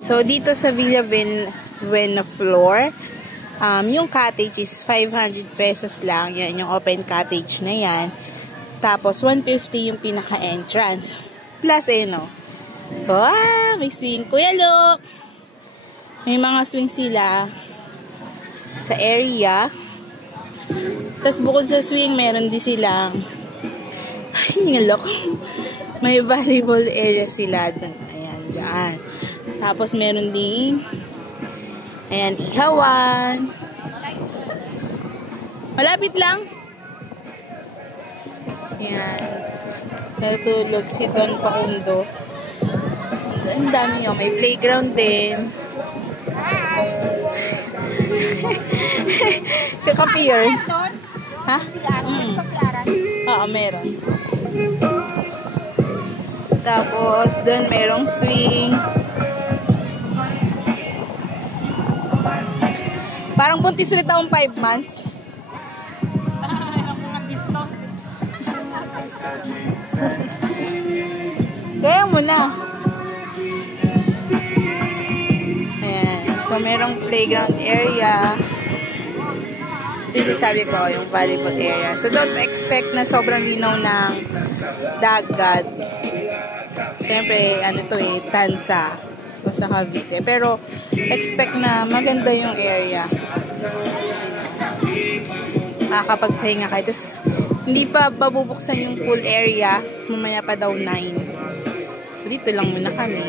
So, dito sa Villa Buena Flor, yung cottage is 500 pesos lang. Yan, yung open cottage na yan. Tapos, 150 yung pinaka-entrance. Plus, no? Wow! May swing. Kuya, look! May mga swing sila sa area. Tapos, bukod sa swing, meron din silang hindi nga look. May volleyball area sila. Ayan, dyan. Tapos, meron din ayan, ihawan. Malapit lang. Ayan. Natulog si Don Facundo. Ang dami yun. May playground din. Kakapier. Ha? Oo, meron. Tapos, doon merong swing. Parang buntis ulit akong 5 months. Kaya mo na. Ayan. So, merong playground area. This is sabi ko, yung volleyball area. So, don't expect na sobrang linaw ng dagat. Siyempre, ano to Tansa. So, sa Cavite. Pero, expect na maganda yung area. Makakapagpahinga kayo. Tapos, hindi pa babubuksan yung pool area. Mamaya pa daw 9. So, dito lang muna kami.